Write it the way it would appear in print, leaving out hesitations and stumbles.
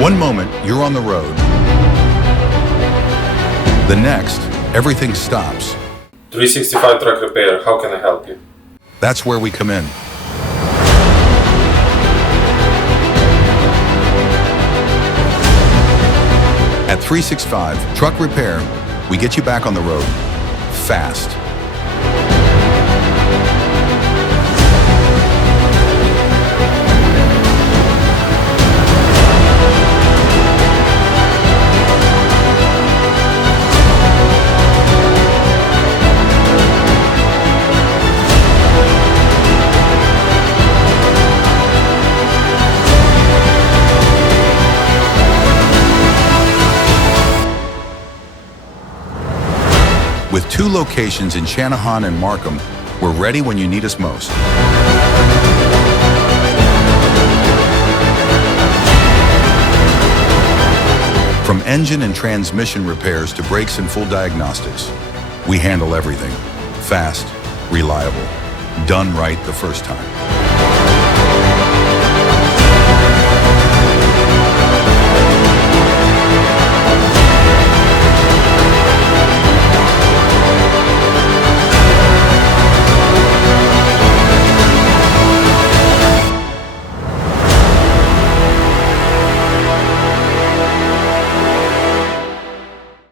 One moment, you're on the road. The next, everything stops. 365 Truck Repair, how can I help you? That's where we come in. At 365 Truck Repair, we get you back on the road fast. With 2 locations in Channahon and Markham, we're ready when you need us most. From engine and transmission repairs to brakes and full diagnostics, we handle everything. Fast, reliable, done right the first time.